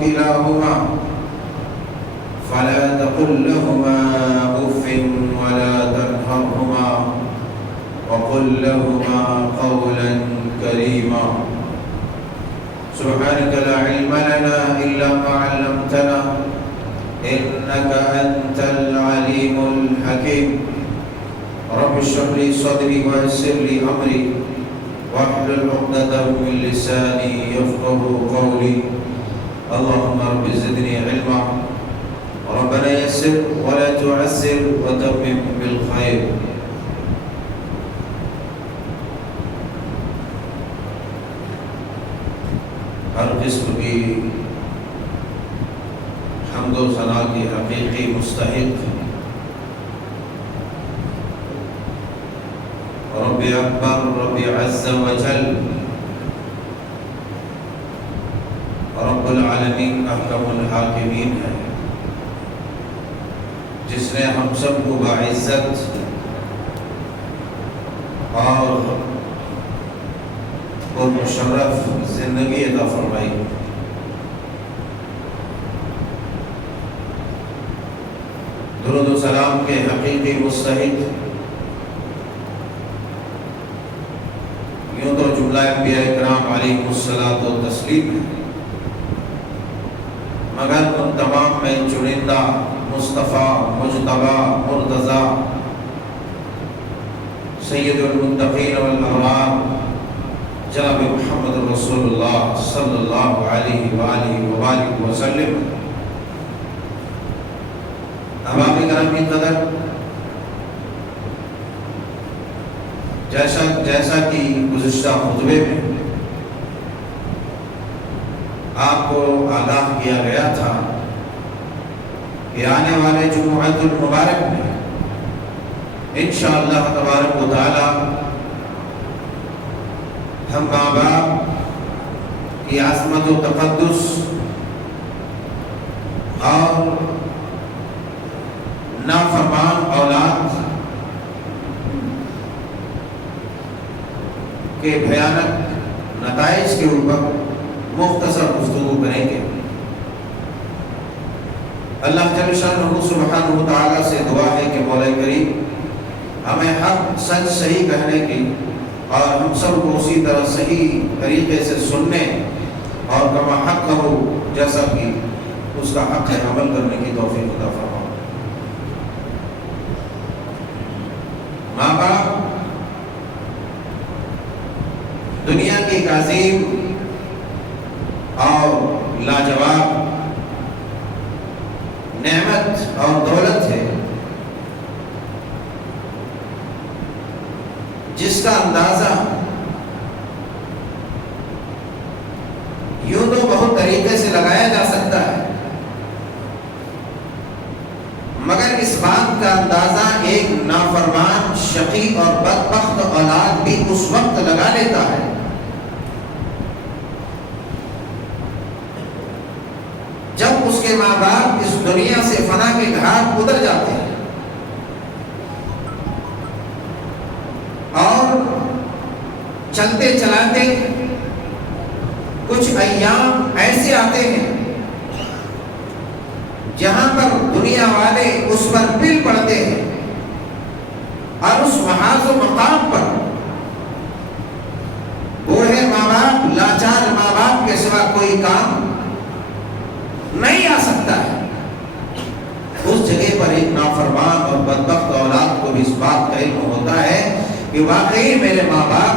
كلاهما فلا تقل لهما أف ولا تنهرهما وقل لهما قولا كريما سبحانك لا علم لنا إلا ما علمتنا إنك أنت العليم الحكيم رب اشرح لي صدري ويسر لي أمري واحلل عقدة من لساني يفقهوا قولي اللهم رب زدني علما ربنا يسر ولا تعسر وتمم بالخير. ہر قسم کی حمد و ثنا کی حقیقی مستحق رب اکبر رب عز و جل رب العالمین احکم الحاکمین ہے، جس نے ہم سب کو باعزت اور مشرف زندگی عطا فرمائی. درود و سلام کے حقیقی مستحق یوں تو جملہ انبیاء کرام علیہ الصلاۃ والتسلیم ہے، مگر ان تمام میں چنندہ مصطفیٰ مجتبی مرتضیٰ سید المتقین والابرار جناب محمد رسول اللہ صلی اللہ علیہ وآلہ وآلہ وسلم احباب کرام کی قدر، جیسا کہ گزشتہ خطبے میں آپ کو آگاہ کیا گیا تھا کہ آنے والے جمعۃ المبارک میں انشاءاللہ تبارک و تعالی ہم ماں باپ کی عظمت و تقدس اور نافرمان اولاد کے بھیانک نتائج کے اوپر مختصر گفتگو کریں گے. اللہ جل شانہ سبحانہ و تعالیٰ سے دعا ہے کہ مولا کریم ہمیں حق سچ صحیح کہنے کی اور ہم سب کو اسی طرح صحیح طریقے سے سننے اور کما حق ہو جیسا کہ اس کا حق ہے عمل کرنے کی توفیق عطا فرمائے. ماں باپ دنیا کی ایک عظیم اور لاجواب نعمت اور دولت ہے، جس کا اندازہ یوں تو بہت طریقے سے لگایا جا سکتا ہے، مگر اس بات کا اندازہ ایک نافرمان شقی اور بدبخت اولاد بھی اس وقت لگا لیتا ہے جب اس کے ماں باپ اس دنیا سے فنا کے گھاٹ اتر جاتے ہیں اور چلتے چلاتے کچھ ایام ایسے آتے ہیں جہاں پر دنیا والے اس پر پل پڑتے ہیں اور اس محاذ و مقام پر بوڑھے ماں باپ لاچار ماں باپ کے سوا کوئی کام نہیں آ سکتا ہے. اس جگہ پر ایک نافرمان اور بدبخت اولاد کو بھی اس بات کا علم ہوتا ہے کہ واقعی میرے ماں باپ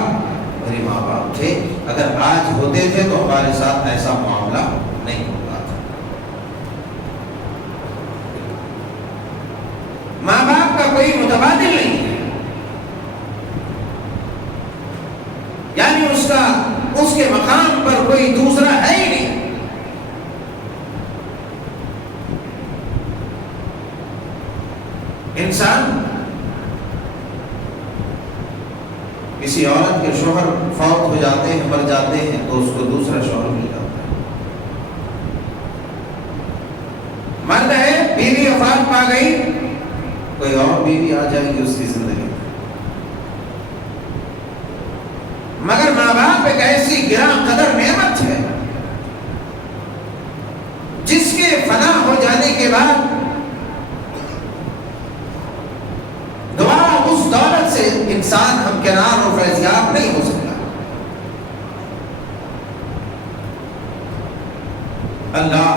تھے، اگر آج ہوتے تھے تو ہمارے ساتھ ایسا معاملہ نہیں ہوتا تھا. ماں باپ کا کوئی متبادل نہیں ہے، یعنی اس کے مقام پر کوئی دوسرا ہے ہی نہیں. انسان کسی عورت کے شوہر فوت ہو جاتے ہیں، مر جاتے ہیں، تو اس کو دوسرا شوہر مل جاتا ہے. مرد ہے، بیوی وفات پا گئی، کوئی اور بیوی آ جائے گی اس کی زندگی میں. مگر ماں باپ ایک ایسی گراں قدر نعمت ہے فنا ہو جانے کے بعد دوبارہ اس دولت سے انسان ہمکنار اور فیضیاب نہیں ہو سکتا. اللہ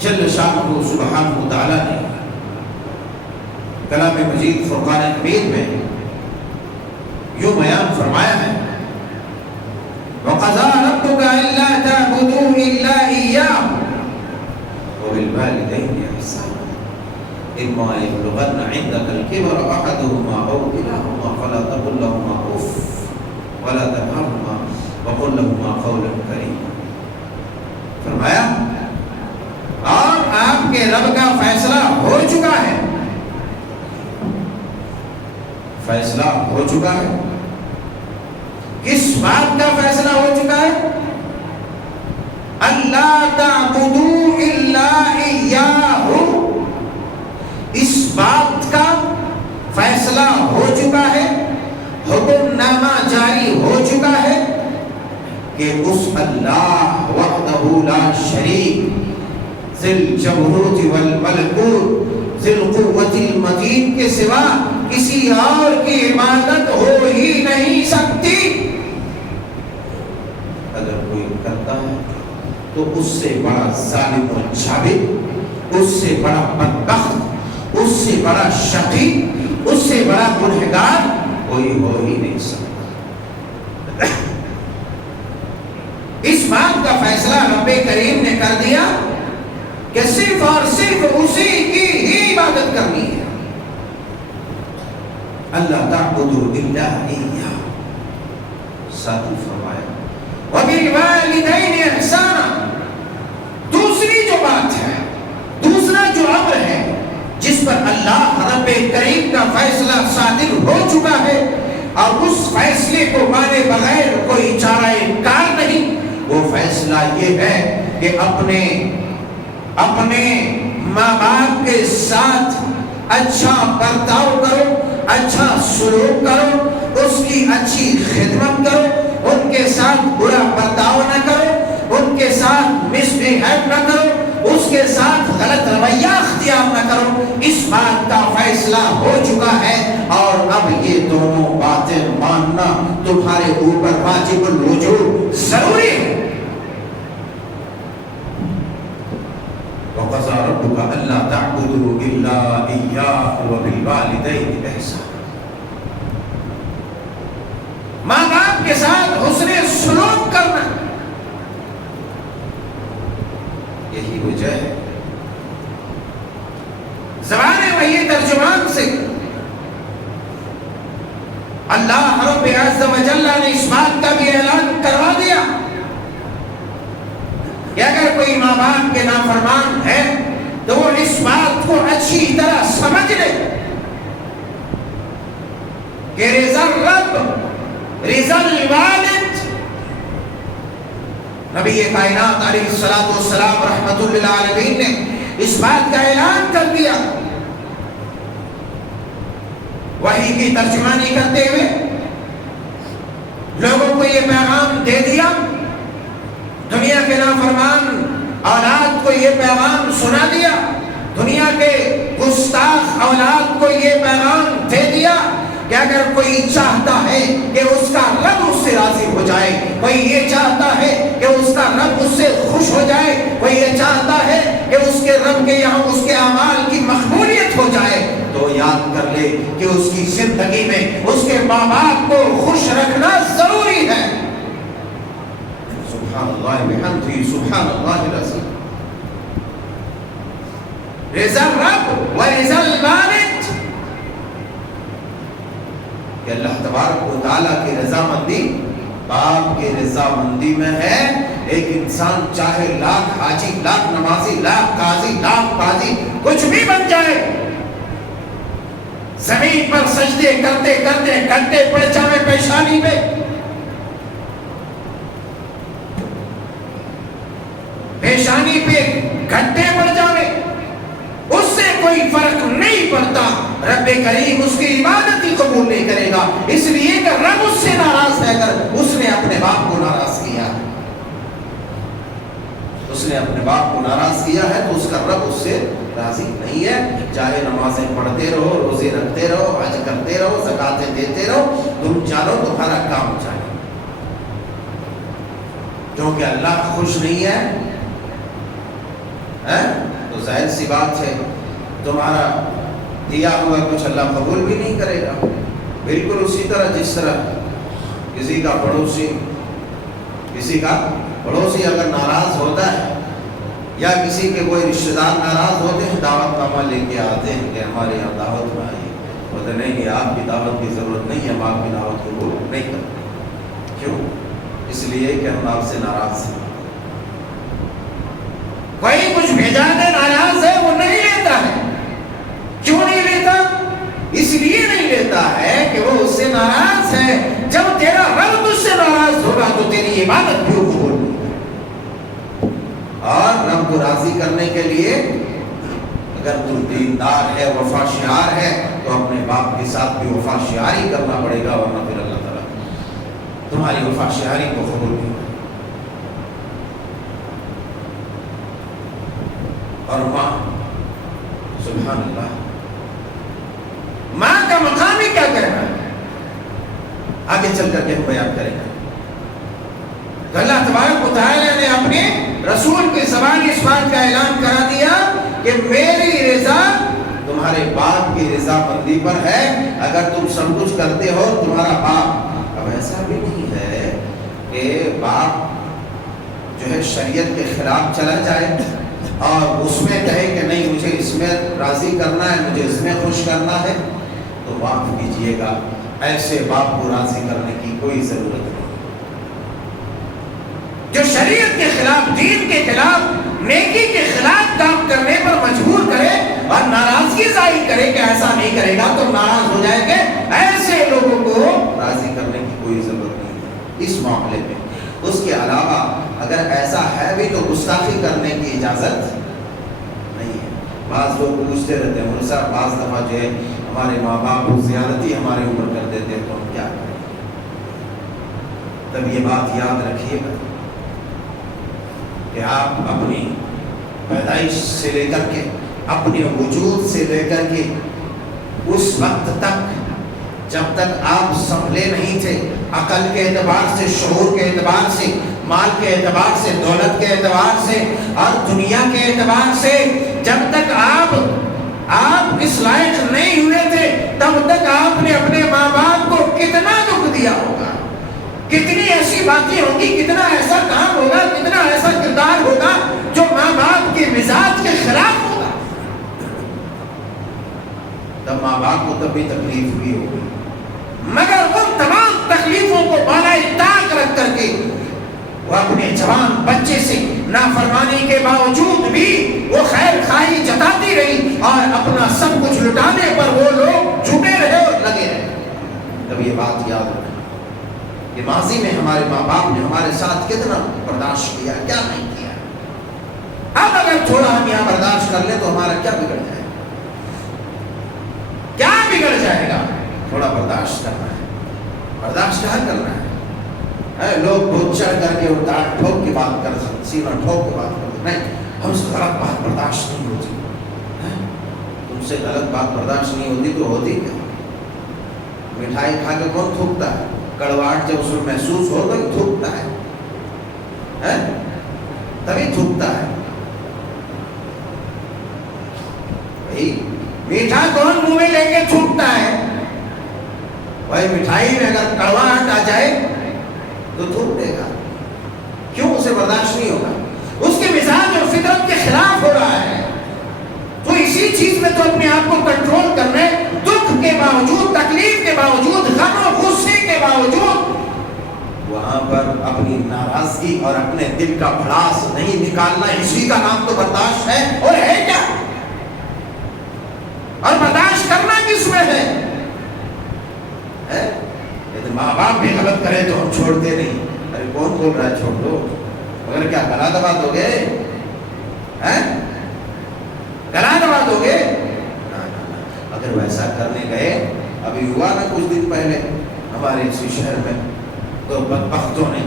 جل شانہ سبحانہ تعالی نے کلام مجید فرقان حمید میں یوں بیان فرمایا ہے وَقَضَىٰ رَبُّكَ أَلَّا تَعْبُدُوا إِلَّا إِيَّاهُ وَبِالْوَالِدَيْنِ إِحْسَانًا إِمَّا يَبْلُغَنَّ عِندَكَ الْكِبَرَ أَحَدُهُمَا أَوْ كِلَاهُمَا فَلَا تَقُل لَّهُمَا أُفٍّ وَلَا تَنْهَرْهُمَا وَقُل لَّهُمَا قَوْلًا كَرِيمًا. فرمایا اور آپ کے رب کا فیصلہ ہو چکا ہے، فیصلہ ہو چکا ہے. کس بات کا فیصلہ ہو چکا ہے؟ اللہ تعبدوا الا اياه. اس بات کا فیصلہ ہو چکا ہے، حکم نامہ جاری ہو چکا ہے کہ اس اللہ وحدہ لا شریک ذی الجبروت والملکوت ذی القوت المتین کے سوا کسی اور کی عبادت ہو ہی نہیں سکتی. اگر کوئی کرتا ہے تو اس سے بڑا ظالم و جابر، اس سے بڑا بدبخت، اس سے بڑا شقی، اس سے بڑا گنہگار کوئی ہو ہی نہیں سکتا. اس بات کا فیصلہ رب کریم نے کر دیا کہ صرف اور صرف اسی کی ہی عبادت کرنی ہے. اللہ تعبدوا الا اياه. ساتھ فرمایا وبالوالدین احسانا. دوسری جو بات ہے، دوسرا جو امر ہے جس پر اللہ رب کریم کا فیصلہ صادر ہو چکا ہے اور اس فیصلے کو مانے بغیر کوئی چارہ کار نہیں، وہ فیصلہ یہ ہے کہ اپنے ماں باپ کے ساتھ اچھا برتاؤ کرو، اچھا سلوک کرو، اس کی اچھی خدمت کرو، ان کے ساتھ برا برتاؤ نہ کرو، ان کے ساتھ مس بہیو نہ کرو، اس کے ساتھ غلط رویہ اختیار نہ کرو. اس بات کا فیصلہ ہو چکا ہے اور اب یہ دونوں باتیں ماننا تمہارے اوپر واجب الوجوب ضروری ہے. وَقَضَىٰ رَبُّكَ أَلَّا تَعْبُدُوا إِلَّا إِيَّاهُ وَبِالْوَالِدَيْنِ إِحْسَانًا. ماں باپ کے ساتھ حسن سلوک کرنا، یہی وجہ ہے زبان وحی ترجمان سے اللہ رب عز و جل نے اس بات کا بھی اعلان کروا دیا کہ اگر کوئی ماں باپ کے نافرمان ہے تو وہ اس بات کو اچھی طرح سمجھ لے کہ رضا الرب رضا الوالد. نبی کائنات علیہ الصلوۃ والسلام رحمۃ للعالمین نے اس بات کا اعلان کر دیا وحی کی ترجمانی کرتے ہوئے. لوگوں کو یہ پیغام دے دیا، دنیا کے نافرمان اولاد کو یہ پیغام سنا دیا، دنیا کے گستاخ اولاد کو یہ پیغام دے دیا کہ اگر کوئی چاہتا ہے کہ اس کا رب اس سے راضی ہو جائے، کوئی یہ چاہتا ہے کہ اس کا رب اس سے خوش ہو جائے، کوئی یہ چاہتا ہے کہ اس کے رب کے یہاں اس کے اعمال کی مقبولیت ہو جائے، تو یاد کر لے کہ اس کی زندگی میں اس کے ماں باپ کو خوش رکھنا ضروری ہے. سبحان اللہ بحمدہ سبحان اللہ العظیم. رضا الرب و رضا الوالد، کہ اللہ تبارک و تعالیٰ کی رضامندی باپ کی رضامندی میں ہے. ایک انسان چاہے لاکھ حاجی، لاکھ نمازی، لاکھ قاضی، لاکھ قاضی کچھ بھی بن جائے، زمین پر سجدے کرتے کرتے گھنٹے پڑ جائے پیشانی پہ، پیشانی پہ گھنٹے پڑ جائے، اس سے کوئی فرق نہیں پڑتا. رب کریم اس کی عبادت ہی قبول نہیں کرے گا، اس لیے کہ رب اس سے ناراض ہے اگر اس نے اپنے باپ کو ناراض کیا. اس نے اپنے باپ کو ناراض کیا ہے تو اس کا رب اس سے راضی نہیں ہے. چاہے نمازیں پڑھتے رہو، روزے رکھتے رہو، حج کرتے رہو، زکاتیں دیتے رہو، تم چالو تمہارا کام چاہے، کیونکہ اللہ خوش نہیں ہے تو ظاہر سی بات ہے تمہارا دیا ہوا کچھ اللہ قبول بھی نہیں کرے گا. بالکل اسی طرح جس طرح کسی کا پڑوسی اگر ناراض ہوتا ہے یا کسی کے کوئی رشتہ دار ناراض ہوتے ہیں، دعوت نامہ لے کے آتے ہیں کہ ہمارے یہاں دعوت میں آئیے، بولتے نہیں آپ کی دعوت کی ضرورت نہیں ہے، ہم آپ کی دعوت قبول نہیں کرتے. کیوں؟ اس لیے کہ ہم آپ سے ناراض ہیں. کوئی کچھ بھیجا دے ناراض ہے وہ نہیں لیتا ہے. کیوں نہیں لیتا؟ اس لیے نہیں لیتا ہے کہ وہ اس سے ناراض ہے. جب تیرا رب تجھ سے ناراض ہوگا تو تیری عبادت بھی قبول نہیں کرے. اور رب کو راضی کرنے کے لیے اگر تو دیندار ہے، وفا شعار ہے، تو اپنے باپ کے ساتھ بھی وفا شعاری کرنا پڑے گا، ورنہ پھر اللہ تعالیٰ تمہاری وفا شعاری کو قبول نہیں کرے. اور ماں، سبحان اللہ، ماں کا مقام ہی کیا کہنا ہے آگے چل کر کے ہم بیان کریں گے. اللہ تبارک و تعالیٰ نے اپنے رسول کے زبان اس بات کا اعلان کرا دیا کہ میری رضا تمہارے باپ کی رضا مندی پر ہے. اگر تم سب کچھ کرتے ہو تمہارا باپ، اب ایسا بھی نہیں ہے کہ باپ جو ہے شریعت کے خلاف چلا جائے اور اس میں کہے کہ نہیں مجھے اس میں راضی کرنا ہے، مجھے اس میں خوش کرنا ہے، تو معاف کیجئے گا، ایسے باپ کو راضی کرنے کی کوئی ضرورت نہیں. جو شریعت کے خلاف، دین کے خلاف، نیکی کے خلاف کام کرنے پر مجبور کرے اور ناراضگی ظاہر کرے کہ ایسا نہیں کرے گا تو ناراض ہو جائیں گے، ایسے لوگوں کو راضی کرنے کی کوئی ضرورت نہیں ہے اس معاملے میں. اس کے علاوہ اگر ایسا ہے بھی تو گستاخی کرنے کی اجازت نہیں ہے. بعض لوگ پوچھتے رہتے ہیں مولوی صاحب بعض دفعہ جو ہے ہمارے ماں باپ کو زیادتی ہمارے اوپر کر دیتے ہیں تو ہم کیا کریں؟ تب یہ بات یاد رکھیے گا کہ آپ اپنی پیدائش سے لے کر کے، اپنے وجود سے لے کر کے اس وقت تک جب تک آپ سنبھلے نہیں تھے، عقل کے اعتبار سے، شعور کے اعتبار سے، مال کے اعتبار سے، دولت کے اعتبار سے اور دنیا کے اعتبار سے، جب تک آپ اس لائق نہیں ہوئے تھے تب تک آپ نے اپنے ماں باپ کو کتنا دکھ دیا ہوگا، کتنی ایسی باتیں ہوں گی، کتنا ایسا کام ہوگا، کتنا ایسا کردار ہوگا جو ماں باپ کے مزاج کے خلاف ہوگا. تب ماں باپ کو تب بھی تکلیف بھی ہوگی، مگر ان تمام تکلیفوں کو بالائے طاق رکھ کر کے وہ اپنے جوان بچے سے نافرمانی کے باوجود بھی وہ خیر خواہی جتاتی رہی اور اپنا سب کچھ لٹانے پر وہ لوگ جھکے رہے اور لگے رہے. تب یہ بات یاد رکھنا کہ ماضی میں ہمارے ماں باپ نے ہمارے ساتھ کتنا برداشت کیا، کیا نہیں کیا. اب اگر تھوڑا ہم یہاں برداشت کر لیں تو ہمارا کیا بگڑ جائے گا؟ کیا بگڑ جائے گا؟ تھوڑا برداشت کرنا ہے. برداشت کیا کرنا ہے؟ لوگ بہت چڑھ کر کے اور دانت ٹھوک کے بات کر سکتے، سینہ ٹھوک کے بات کرتے، نہیں ہم سے غلط بات برداشت نہیں ہوتی. تم سے غلط بات برداشت نہیں ہوتی تو ہوتی کیا؟ مٹھائی کھا کے کون تھوکتا ہے؟ کڑواہٹ جب اس میں محسوس ہو تو تھوکتا ہے، تبھی تھوکتا ہے. میٹھا کون منہ میں لے کے تھوکتا ہے؟ بھائی مٹھائی میں اگر کڑواہٹ آ جائے تو تھوک دے گا. کیوں؟ اسے برداشت نہیں ہوگا، اس کے مزاج اور فطرت کے خلاف ہو رہا ہے. تو اسی چیز میں تو اپنے آپ کو کنٹرول کرنے، دکھ کے باوجود، تکلیف کے باوجود، غم و غصے کے باوجود وہاں پر اپنی ناراضگی اور اپنے دل کا بھڑاس نہیں نکالنا، اسی کا نام تو برداشت ہے. اور ہے کیا؟ اور برداشت کرنا کس میں ہے؟ لیکن ماں باپ بھی غلط کرے تو ہم چھوڑتے نہیں. ارے کون بول رہا ہے چھوڑ دو؟ مگر کیا گلا دبا دو گے؟ گلا دبا دو گے؟ اگر ویسا کرنے گئے، ابھی ہوا نا کچھ دن پہلے ہمارے اسی شہر میں دو بدبختوں نے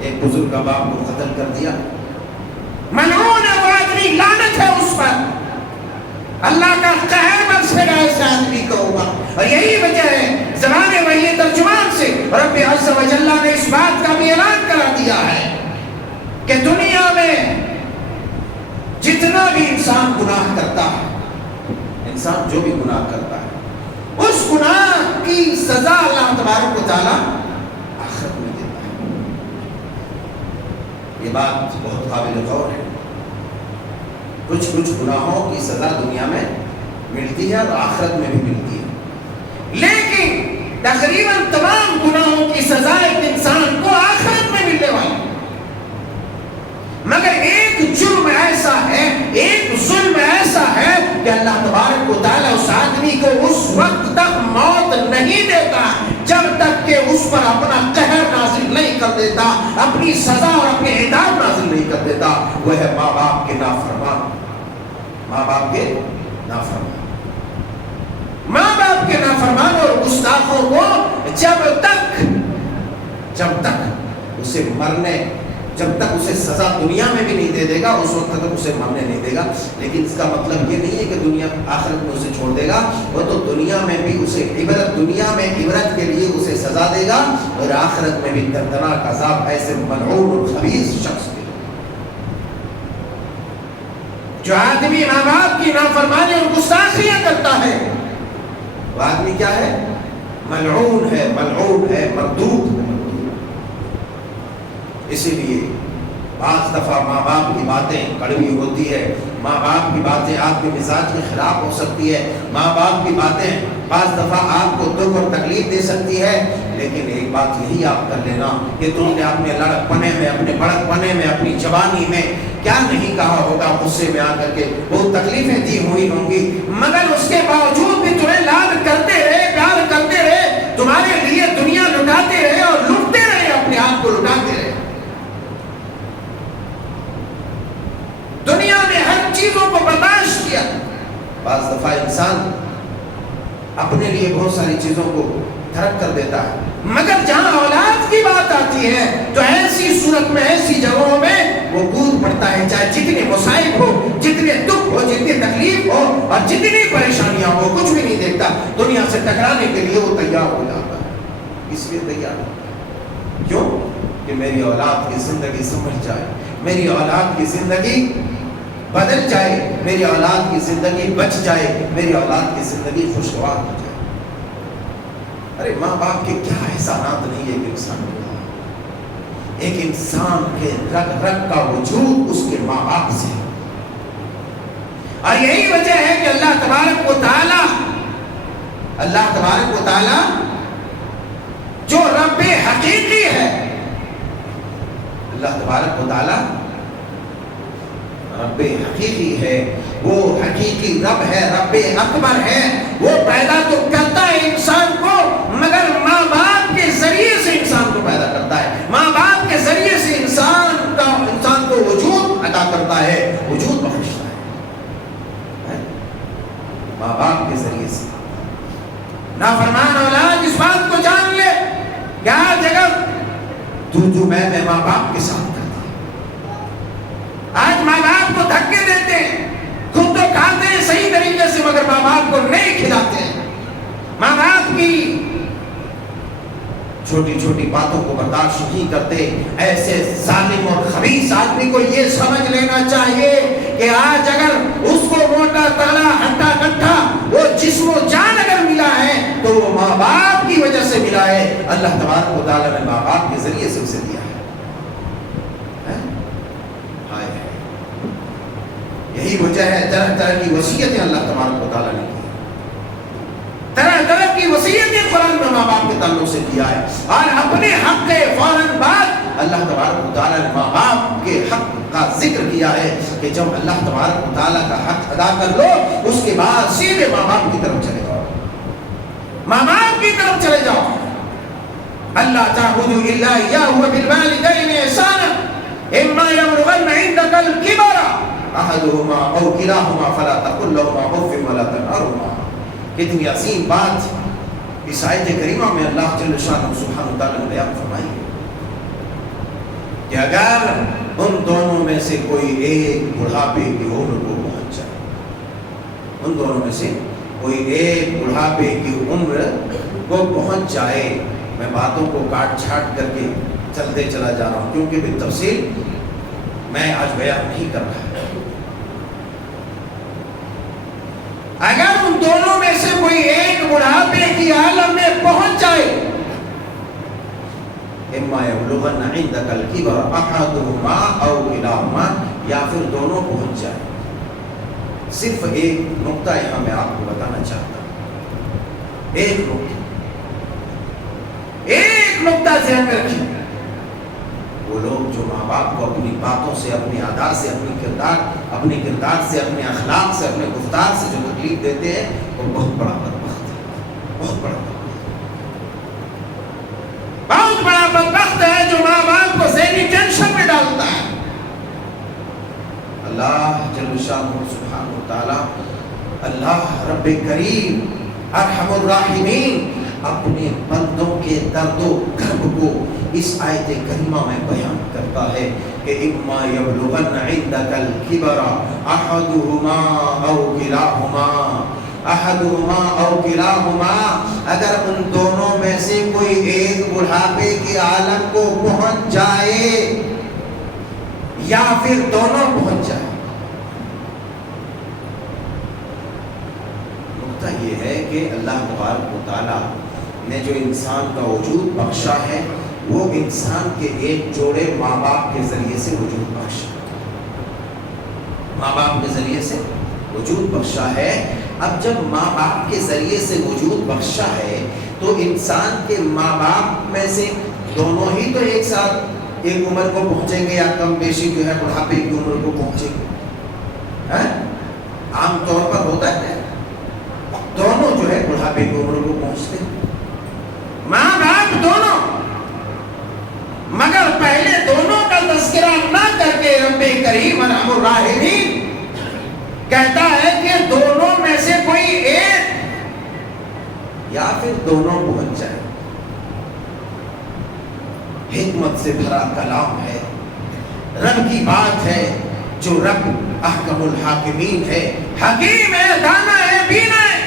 ایک بزرگ کا باپ کو قتل کر دیا. ملعون ہے وہ آدمی، لعنت ہے اس پر، اللہ کا قہر برسے گا اس آدمی کو ہوگا۔ اور یہی وجہ ہے زبان وحی ترجمان سے رب عز و جل نے اس بات کا بھی اعلان کرا دیا ہے کہ دنیا میں جتنا بھی انسان گناہ کرتا ہے، انسان جو بھی گناہ کرتا ہے، اس گناہ کی سزا اللہ تبارک و تعالی آخرت میں دیتا ہے۔ یہ بات بہت قابل غور ہے۔ کچھ گناہوں کی سزا دنیا میں ملتی ہے اور آخرت میں بھی ملتی ہے، لیکن تقریباً تمام گناہوں کی سزا ایک انسان کو آخرت میں ملنے والی ہے، مگر ایک جرم ایسا ہے، ایک ظلم ایسا ہے کہ اللہ تبارک و تعالیٰ اس آدمی کو اس وقت تک موت نہیں دیتا جب تک کہ اس پر اپنا قہر نازل نہیں کر دیتا، اپنی سزا اور اپنی عذاب نازل نہیں کر دیتا۔ وہ ہے ماں باپ کے نافرمان، ماں باپ کے نافرمان، ماں باپ کے نافرمان اور گستاخوں کو جب تک اسے مرنے، جب تک اسے سزا دنیا میں بھی نہیں دے دے گا، اس وقت تک اسے مرنے نہیں دے گا۔ لیکن اس کا مطلب یہ نہیں ہے کہ دنیا آخرت میں اسے چھوڑ دے گا، وہ تو دنیا میں بھی اسے دنیا میں عبرت کے لیے اسے سزا دے گا، اور آخرت میں بھی دردناک عذاب ایسے ملعون اور خبیث شخص کے۔ جو آدمی ماں باپ کی نافرمانی اور گستاخیاں کرتا ہے، وہ آدمی کیا ہے؟ ملعون ہے، ملعون ہے، مردود ہے۔ اسی لیے بعض دفعہ ماں باپ کی باتیں کڑوی ہوتی ہے، ماں باپ کی باتیں آپ کے مزاج کے خلاف ہو سکتی ہے، ماں باپ کی باتیں بعض دفعہ آپ کو دکھ اور تکلیف دے سکتی ہے، لیکن ایک بات یہی آپ کر لینا کہ تم نے اپنے لڑک پنے میں، اپنے بڑک پنے میں، اپنی جوانی میں کیا نہیں کہا ہوگا، غصے میں آ کر کے بہت تکلیفیں دی ہوئی ہوں گی، مگر اس کے باوجود بھی تمہیں لاد کرتے رہے، پیار کرتے رہے، تمہارے لیے دنیا لٹاتے رہے اور لٹتے رہے، اپنے آپ کو لٹاتے رہے۔ دنیا میں ہر چیزوں کو برداشت کیا۔ بعض دفعہ انسان اپنے لیے بہت ساری چیزوں کو ترک کر دیتا ہے، مگر جہاں اولاد کی بات آتی ہے تو ایسی صورت میں، ایسی جگہوں میں وہ کود پڑتا ہے، چاہے جتنے مصائب ہو، جتنے دکھ ہو، جتنی تکلیف ہو اور جتنی پریشانیاں ہو، کچھ بھی نہیں دیکھتا، دنیا سے ٹکرانے کے لیے وہ تیار ہو جاتا ہے۔ اس لیے تیار ہے کیوں؟ کہ میری اولاد کی زندگی سمجھ جائے، میری اولاد کی زندگی بدل جائے، میری اولاد کی زندگی بچ جائے، میری اولاد کی زندگی خوشگوار ہو جائے۔ ارے ماں باپ کے کیا احسانات نہیں ہے ایک انسان کے، ایک انسان کے رگ رگ کا وجود اس کے ماں باپ سے، اور یہی وجہ ہے کہ اللہ تبارک و تعالی جو رب حقیقی ہے، اللہ تبارک و تعالی رب حقیقی ہے، وہ حقیقی رب ہے، رب اکبر ہے، وہ پیدا تو کرتا ہے انسان کو، مگر ماں باپ کے ذریعے سے انسان کو پیدا کرتا ہے، ماں باپ کے ذریعے سے انسان کو وجود عطا کرتا ہے، وجود بخشتا ہے، ماں باپ کے ذریعے سے۔ نافرمان اولاد اس بات کو جان لے کہ آج اگر تو میں ماں باپ کے ساتھ کرتا ہے، آج ماں باپ کو دھکے دیتے ہیں، خود تو کھاتے ہیں صحیح طریقے سے مگر ماں باپ کو نہیں کھلاتے ہیں، ماں باپ کی چھوٹی چھوٹی باتوں کو برداشت نہیں کرتے، ایسے ظالم اور خبیث آدمی کو یہ سمجھ لینا چاہیے کہ آج اگر اس کو موٹا تالا ہٹا کٹھا وہ جسم و جان اگر ملا ہے تو وہ ماں باپ کی وجہ سے ملا ہے، اللہ تبارک و تعالیٰ نے ماں باپ کے ذریعے سے اسے دیا ہے۔ یہی وجہ ہے طرح طرح کی وصیتیں اللہ تبارک و تعالیٰ نے کی، طرح طرح کی وصیتیں قرآن میں ماں باپ کے تعلق سے کیا ہے، اور اپنے حق کے فوراً بعد اللہ تبارک و تعالیٰ نے ماں باپ کے حق کا ذکر کیا ہے کہ جب اللہ تبارک و تعالیٰ کا حق ادا کر لو اس کے بعد سیدھے ماں باپ کی طرف چلے جاؤ، ماں باپ کی طرف چلے جاؤ۔ اللہ تعبدوا الا اياه وبالوالدين احسانا اما يبلغن عندك الكبر احدهما او كلاهما فلا تقل لهما اف ولا تنهرهما۔ کتنی عظیم بات اس آیت کریمہ میں اللہ جل شانہ سبحانہ وتعالی نے بیان فرمائی ہے کہ اگر ان دونوں میں سے کوئی ایک بڑھاپے کی عمر کو پہنچ جائے، ان دونوں میں سے کوئی ایک بڑھاپے کی عمر کو پہنچ جائے. میں باتوں کو کاٹ چھاٹ کر کے چلتے چلا جا رہا ہوں کیونکہ بالتفصیل میں آج بیان نہیں کر رہا. اگر ان دونوں میں سے کوئی ایک بڑھاپے کی عالم میں پہنچ جائے، اما یبلغن عندک الکبر احدہما او کلاہما، یا پھر دونوں پہنچ جائے. صرف ایک نقطہ یہاں میں آپ کو بتانا چاہتا ہوں، ایک نقطہ ذہن میں رکھیے. وہ لوگ جو ماں باپ کو اپنی باتوں سے، اپنی ادا سے، اپنے کردار سے، اپنے اخلاق سے، اپنے گفتار سے جو تکلیف دیتے ہیں، وہ بہت بڑا بدبخت ہے، بہت بڑا بدبخت ہے جو ماں باپ کو ذہنی ٹینشن میں ڈالتا ہے. اللہ جل شانہ سبحانہ وتعالی، اللہ رب کریم ارحم الراحمین اپنے بندوں کے درد و کرب کو اس آیت کریمہ میں بیان کرتا ہے کہ اما یبلغن عندک الکبر احدہما او کلاہما، اگر ان دونوں میں سے کوئی ایک بڑھاپے کی عالم کو پہنچ جائے یا پھر دونوں پہنچ جائے. نقطہ یہ ہے کہ اللہ تبارک و تعالی نے جو انسان کا وجود بخشا ہے، وہ انسان کے ایک جوڑے ماں باپ کے ذریعے سے وجود بخشا، ماں باپ کے ذریعے سے وجود بخشا ہے. اب جب ماں باپ کے ذریعے سے وجود بخشا ہے تو انسان کے ماں باپ میں سے دونوں ہی تو ایک ساتھ ایک عمر کو پہنچیں گے یا کم بیشی جو ہے بڑھاپے کی عمر کو پہنچیں گے. عام طور پر ہوتا ہے دونوں جو ہے بڑھاپے کی عمر کو پہنچتے ہیں، ماں باپ دونوں. مگر پہلے دونوں کا تذکرہ نہ کر کے رب کریم ارحم الراحمین کہتا ہے کہ دونوں میں سے کوئی ایک یا پھر دونوں پہنچ جائے. حکمت سے بھرا کلام ہے، رب کی بات ہے، جو رب احکم الحاکمین ہے، حکیم ہے، دانا ہے، بینا ہے،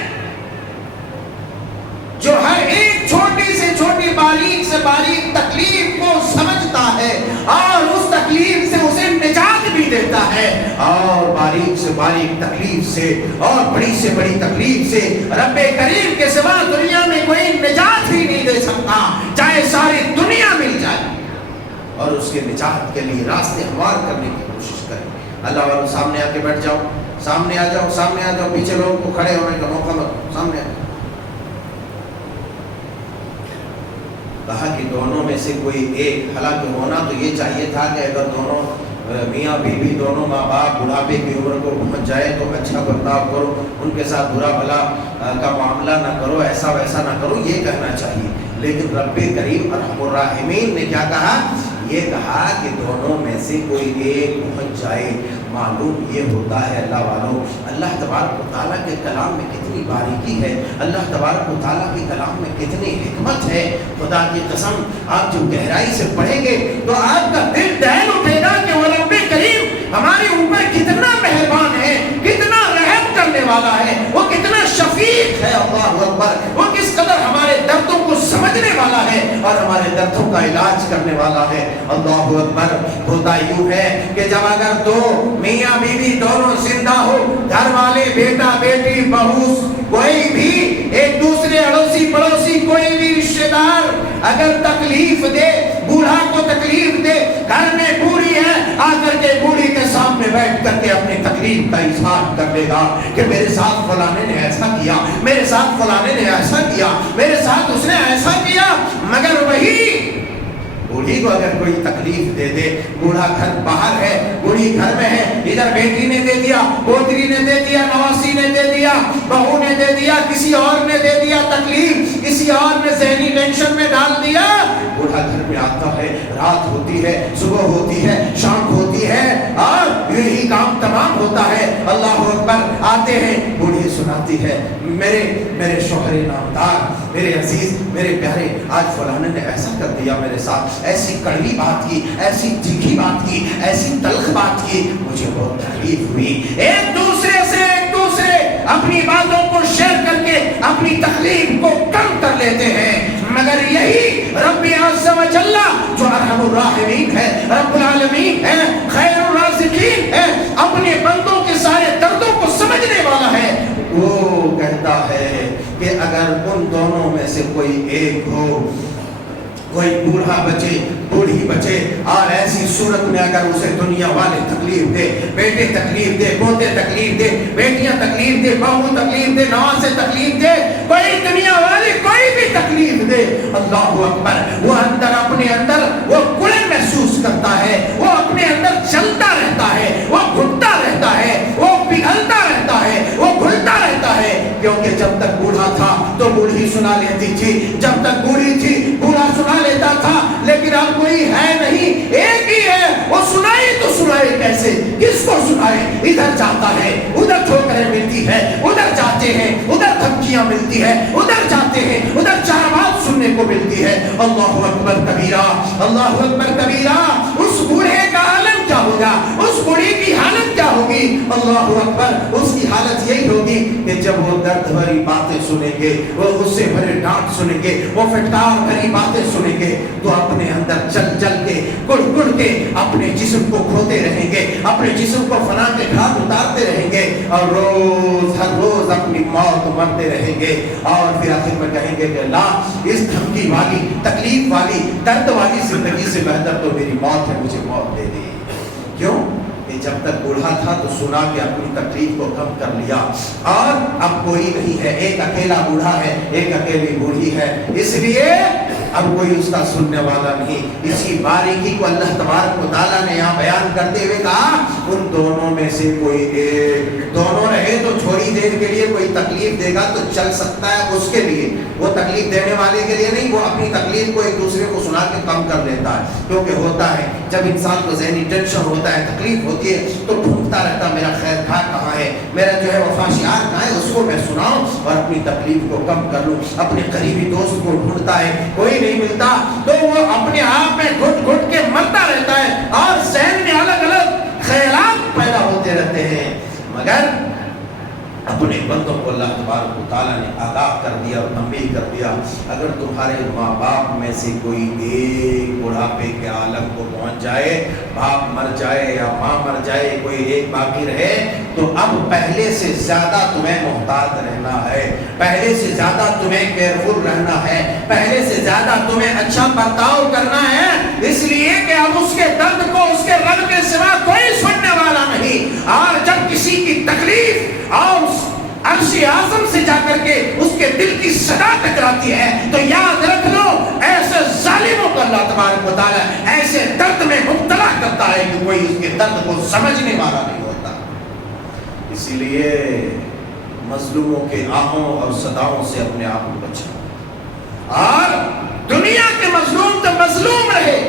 جو ہر ایک چھوٹی سے چھوٹی باریک سے باریک تکلیف کو سمجھتا ہے اور اس تکلیف سے اسے نجات بھی دیتا ہے. اور باریک سے باریک تکلیف سے اور بڑی سے بڑی تکلیف سے رب کریم کے سوا دنیا میں کوئی نجات ہی نہیں دے سکتا، چاہے ساری دنیا مل جائے. اور اس کے نجات کے لیے راستے ہموار کرنے کی کوشش کریں. اللہ والوں سامنے آ کے بیٹھ جاؤ، سامنے آ جاؤ، سامنے آ جاؤ. پیچھے لوگوں کو کھڑے ہونے کا موقع مت، سامنے آ جاؤ. کہا کہ دونوں میں سے کوئی ایک، حالانکہ ہونا تو یہ چاہیے تھا کہ اگر دونوں میاں بیوی دونوں ماں باپ بڑھاپے کی عمر کو پہنچ جائے تو اچھا برتاؤ کرو، ان کے ساتھ برا بھلا کا معاملہ نہ کرو، ایسا ویسا نہ کرو، یہ کہنا چاہیے. لیکن رب کریم ارحم الراحمین نے کیا کہا؟ یہ کہا کہ دونوں میں سے کوئی ایک پہنچ جائے. معلوم یہ ہوتا ہے اللہ والوں، اللہ تبارک و تعالیٰ کے کلام میں کتنی باریکی ہے، اللہ تبارک و تعالیٰ کے کلام میں کتنی حکمت ہے. خدا کی قسم آپ جو گہرائی سے پڑھیں گے تو آپ کا دل دہل اٹھے گا کہ وہ رب کریم ہمارے اوپر کتنا مہربان ہے، کتنا رحم کرنے والا ہے، وہ کتنا شفیق ہے. اللہ اکبر، وہ کس قدر ہمارے دردوں کو سمجھنے والا ہے اور ہمارے دردوں کا علاج کرنے والا ہے. اللہ اکبر. ہوتا یوں ہے کہ جب اگر دو میاں بیوی دونوں زندہ ہو، گھر والے، بیٹا بیٹی، بہو، کوئی بھی ایک دوسرے اڑوسی پڑوسی، کوئی بھی رشتے دار اگر تکلیف دے، بوڑھا کو تکلیف دے، گھر میں بوڑھی ہے، آ کر کے بوڑھی کے سامنے بیٹھ کر کے اپنی تکلیف کا اظہار کر لے گا کہ میرے ساتھ فلانے نے ایسا کیا، میرے ساتھ فلانے نے ایسا کیا، میرے ساتھ اس نے ایسا کیا. مگر وہی بوڑھی کو اگر کوئی تکلیف دے دے، بوڑھا گھر باہر ہے، بوڑھی گھر میں ہے، ادھر بیٹی نے دے دیا، پوتری نے دے دیا، نواسی نے دے دیا، بہو نے دے دیا, کسی اور نے دے دیا تکلیف, کسی اور نے ذہنی ٹینشن میں ڈال دیا. بوڑھا گھر میں آتا ہے, رات ہوتی ہے, صبح ہوتی ہے, شام ہوتی ہے, اور یہی کام تمام ہوتا ہے. اللہ اکبر. آتے ہیں, بوڑھی سناتی ہے, میرے شوہر نامدار, میرے عزیز, میرے پیارے, آج فلانے نے ایسا کر دیا میرے ساتھ, ایسی کڑوی بات کی, ایسی تیکھی بات کی, ایسی تلخ بات کی, مجھے بہت تکلیف ہوئی. ایک دوسرے سے اپنی باتوں کو شیئر کر کے اپنی تکلیف کو کم کر لیتے ہیں. مگر یہی رب عز و جل جو ارحم الراحمین ہے, رب العالمین ہے, خیر الرازقین ہے, اپنے بندوں کے سارے دردوں کو سمجھنے والا ہے, وہ کہتا ہے کہ اگر ان دونوں میں سے کوئی ایک ہو, کوئی بوڑھا بچے, بوڑھی بچے, اور ایسی صورت میں اگر اسے دنیا والے تکلیف دے, بیٹے تکلیف دے, پوتے تکلیف دے, بیٹیاں تکلیف دے, بہو تکلیف دے, نواسے تکلیف دے, کوئی دنیا والے کوئی بھی تکلیف دے, اللہ اکبر, وہ اندر اپنے اندر وہ کڑے محسوس کرتا ہے, وہ اپنے اندر چلتا رہتا ہے, وہ گھٹتا رہتا ہے, وہ پگھلتا رہتا ہے, وہ گھلتا رہتا ہے. کیونکہ جب تک بوڑھا تھا تو بوڑھی سنا لیتی تھی, جب تک بوڑھی تھی بوڑھا سنا لیتا تھا, لیکن اب کوئی ہے نہیں, ایک ہی ہے, وہ سنائے تو سنائے کیسے, کس کو سنائے. ادھر جاتا ہے, ادھر ٹھوکریں ملتی ہے, ادھر جاتے ہیں, ادھر دھمکیاں ملتی ہے, ادھر جاتے ہیں, ادھر چار بات سننے کو ملتی ہے. اللہ اکبر کبیرہ, اللہ اکبر کبیرہ. اس بوڑھے کا عالم کیا ہوگا, اس بوڑھی کی حالت کیا ہوگی. اللہ اکبر. اس کی حالت یہی ہوگی کہ جب وہ درد بھری باتیں سنیں گے, وہ غصے بھرے ڈانٹ سنیں گے, وہ فٹکار بھری باتیں سنیں گے, تو اپنے اندر چل چل کے, گڑ گڑ کے اپنے جسم کو کھوتے رہیں گے, اپنے جسم کو فنا کے گھاٹ اتارتے رہیں گے, اور روز ہر روز اپنی موت مرتے رہیں گے. اور پھر آخر میں کہیں گے کہ اللہ, اس دھمکی والی, تکلیف والی, درد والی زندگی سے بہتر تو میری موت ہے, مجھے موت دے دی. کیوں کہ جب تک بوڑھا تھا تو سنا کے اپنی تکلیف کو کم کر لیا, اور اب کوئی نہیں ہے, ایک اکیلا بوڑھا ہے, ایک اکیلی بوڑھی ہے, اس لیے اب کوئی اس کا سننے والا نہیں. اسی باریکی کو اللہ تبارک و تعالیٰ نے یہاں بیان کرتے ہوئے کہا, ان دونوں میں سے کوئی ایک, دونوں رہے تو تھوڑی دیر کے لیے کوئی تکلیف دے گا تو چل سکتا ہے, اس کے لیے, وہ تکلیف دینے والے کے لیے نہیں, وہ اپنی تکلیف کو ایک دوسرے کو سنا کے کم کر دیتا ہے. کیونکہ ہوتا ہے جب انسان کو ذہنی ٹینشن ہوتا ہے, تکلیف ہوتی ہے, تو ڈھونڈتا رہتا, میرا خیر خواہ کہاں ہے, میرا جو ہے وفاشیار کہاں ہے, اس کو میں سناؤں اور اپنی تکلیف کو کم کر لوں. اپنے قریبی دوست کو ڈھونڈتا ہے, کوئی نہیں ملتا, تو وہ اپنے آپ میں گھٹ گھٹ کے مرتا رہتا ہے, اور ذہن میں الگ الگ خیالات پیدا ہوتے رہتے ہیں. مگر اپنے بندوں کو اللہ تبارک و تعالیٰ نے آگاہ کر دیا اور تنبیہ کر دیا, اگر تمہارے ماں باپ میں سے کوئی ایک بڑھاپے کے عالم کو پہنچ جائے, باپ مر جائے یا ماں مر جائے, کوئی ایک باقی رہے, تو اب پہلے سے زیادہ تمہیں محتاط رہنا ہے, پہلے سے زیادہ تمہیں کیئرفل رہنا ہے, پہلے سے زیادہ تمہیں اچھا برتاؤ کرنا ہے, اس لیے کہ اب اس کے درد کو اس کے رب کے سوا کوئی سننے والا نہیں. اور جب کسی کی تکلیف اور عرش اعظم سے جا کر کے اس کے دل کی صدا ٹکراتی ہے, تو یاد رکھ لو, ایسے ظالموں کو اللہ تبارک و تعالیٰ ایسے درد میں مبتلا کرتا ہے کہ کوئی اس کے درد کو سمجھنے والا نہیں ہوتا. اسی لیے مظلوموں کے آہوں اور صداؤں سے اپنے آپ کو بچاؤ, اور دنیا کے مظلوم تو مظلوم رہے,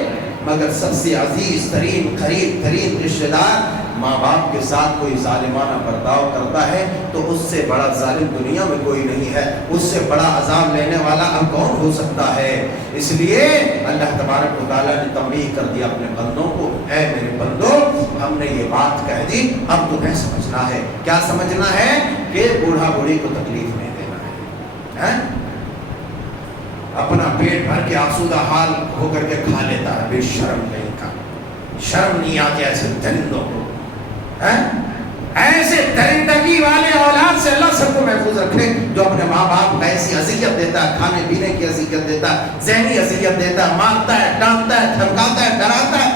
مگر سب سے عزیز ترین, قریب ترین رشتہ دار ماں باپ کے ساتھ کوئی ظالمانہ برتاؤ کرتا ہے, تو اس سے بڑا ظالم دنیا میں کوئی نہیں ہے, اس سے بڑا عذاب لینے والا اب کون ہو سکتا ہے. اس لیے اللہ تبارک و تعالیٰ نے تنبیہ کر دیا اپنے بندوں کو, اے میرے بندو, ہم نے یہ بات کہہ دی, اب تمہیں سمجھنا ہے. کیا سمجھنا ہے؟ کہ بوڑھا بوڑھی کو تکلیف نہیں دینا ہے, اپنا پیٹ بھر کے آسودہ حال ہو کر کے کھا لیتا ہے, بے شرم نہیں کا, شرم نہیں آتی ایسے درندوں کو. ایسے درندگی والے اولاد سے اللہ سب کو محفوظ رکھے, جو اپنے ماں باپ کو ایسی اذیت دیتا ہے, کھانے پینے کی اذیت دیتا ہے, ذہنی اذیت دیتا ہے, مارتا ہے, ڈانٹتا ہے, دھمکاتا ہے, ڈراتا ہے.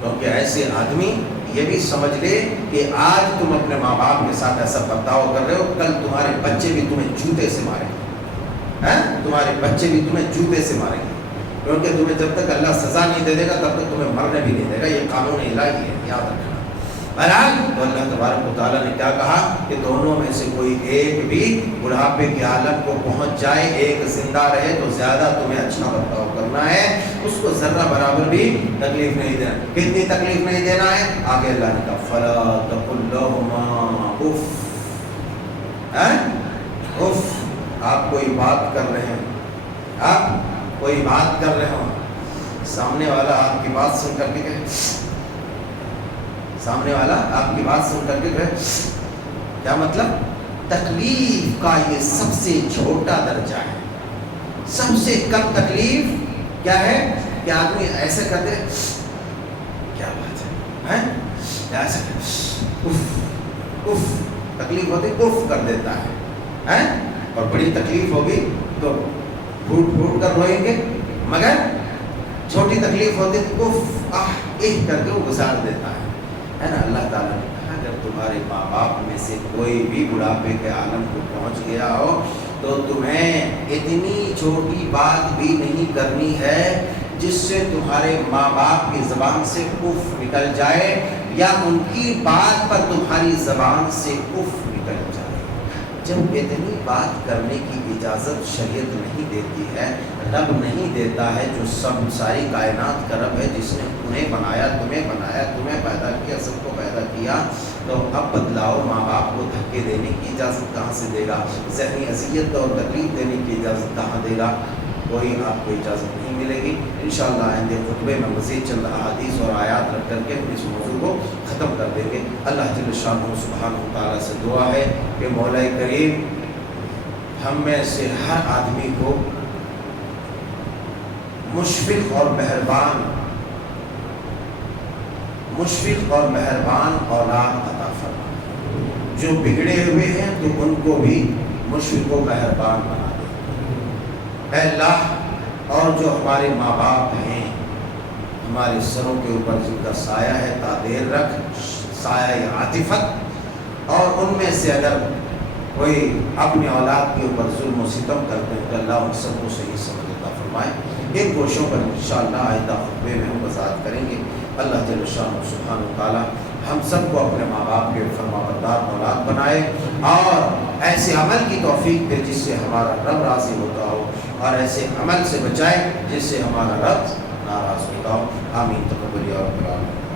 کیونکہ ایسے آدمی یہ بھی سمجھ لے کہ آج تم اپنے ماں باپ کے ساتھ ایسا برتاؤ کر رہے ہو, کل تمہارے بچے بھی تمہیں جوتے سے ماریں گے, تمہارے بچے بھی تمہیں جوتے سے ماریں گے. کیونکہ تمہیں جب تک اللہ سزا نہیں دے دے گا تب تک تمہیں مرنے بھی نہیں دے گا. یہ قانون الہی ہے, یاد رکھنا. بہرحال تو اللہ تبارک و تعالیٰ نے کیا کہا کہ دونوں میں سے کوئی ایک بھی بڑھاپے کے عالم کو پہنچ جائے، ایک زندہ رہے تو زیادہ تمہیں اچھا برتاؤ کرنا ہے، اس کو ذرہ برابر بھی تکلیف نہیں دینا۔ کتنی تکلیف نہیں دینا ہے؟ آگے اللہ نے کہا فَلَا تَقُلْ لَهُمَا اف۔ آپ کوئی بات کر رہے ہیں، آپ کوئی بات کر رہے ہو، سامنے والا آپ کی بات سن کر کے کہے، سامنے والا آپ کی بات سن کر کے کہے، کیا مطلب؟ تکلیف کا یہ سب سے چھوٹا درجہ ہے، سب سے کم تکلیف کیا ہے کہ آدمی ایسے کر دے، کیا بات ہے، ایسے اف، تکلیف ہوتی اف کر دیتا ہے، اور بڑی تکلیف ہوگی تو پھوٹ پھوٹ کر روئیں گے، مگر چھوٹی تکلیف ہوتی تو کر کے وہ گزار دیتا ہے نا۔ اللہ تعالیٰ نے کہا اگر تمہارے ماں باپ میں سے کوئی بھی بڑھاپے کے عالم کو پہنچ گیا ہو تو تمہیں اتنی چھوٹی بات بھی نہیں کرنی ہے جس سے تمہارے ماں باپ کی زبان سے اف نکل جائے، یا ان کی بات پر تمہاری زبان سے اف نکل جائے۔ جب اتنی بات کرنے کی اجازت شریعت نہیں دیتی ہے، رب نہیں دیتا ہے جو سب ساری کائنات کا رب ہے، جس نے انہیں بنایا، تمہیں پیدا کیا، سب کو پیدا کیا، تو اب بدلاؤ ماں باپ کو دھکے دینے کی اجازت کہاں سے دے گا؟ ذہنی اذیت اور تکلیف دینے کی اجازت کہاں دے گا؟ کوئی آپ کو اجازت نہیں ملے گی۔ انشاءاللہ آئندہ خطبے میں مزید چند احادیث اور آیات رکھ کر کے اس موضوع کو ختم کر دیں گے۔ اللہ جل شانہ سبحانہ وتعالیٰ سے دعا ہے کہ مولا کریم ہم میں سے ہر آدمی کو مشفق اور مہربان اولاد عطا فرمائے، جو بگڑے ہوئے ہیں تو ان کو بھی مشفق و مہربان بنا دے اے اللہ، اور جو ہمارے ماں باپ ہیں ہمارے سروں کے اوپر جن کا سایہ ہے تعدیر رکھ، سایہ عاطفت، اور ان میں سے اگر کوئی اپنے اولاد کے اوپر ظلم و ستم کرتے ہیں تو اللہ ان سب کو صحیح سمجھ عطا فرمائے۔ ان گوشوں پر انشاءاللہ آئندہ خطبے میں ہم وضاحت کریں گے۔ اللہ جل شانہ سبحانہ وتعالیٰ ہم سب کو اپنے ماں باپ کے فرمانبردار اولاد بنائے اور ایسے عمل کی توفیق دے جس سے ہمارا رب راضی ہوتا ہو، اور ایسے عمل سے بچائے جس سے ہمارا رب ناراض ہوتا ہو۔ آمین تقبل یا رب العالمین۔